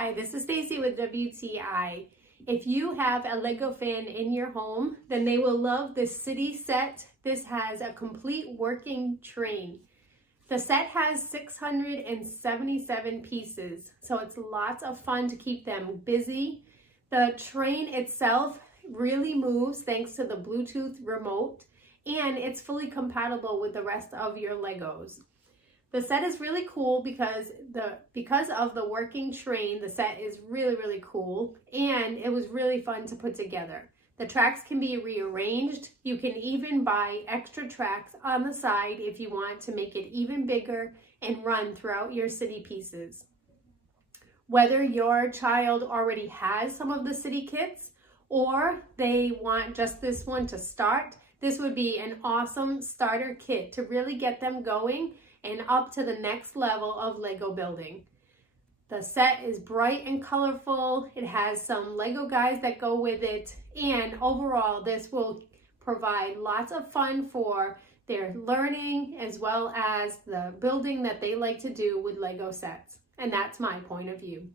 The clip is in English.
Hi, this is Stacy with WTI. If you have a Lego fan in your home, then they will love this city set. This has a complete working train. The set has 677 pieces, so it's lots of fun to keep them busy. The train itself really moves thanks to the Bluetooth remote, and it's fully compatible with the rest of your Legos. The set is really cool because of the working train. The set is really cool, and it was really fun to put together. The tracks can be rearranged. You can even buy extra tracks on the side if you want to make it even bigger and run throughout your city pieces. Whether your child already has some of the city kits or they want just this one to start, this would be an awesome starter kit to really get them going and up to the next level of Lego building. The set is bright and colorful. It has some Lego guys that go with it, and overall this will provide lots of fun for their learning as well as the building that they like to do with Lego sets. And that's my point of view.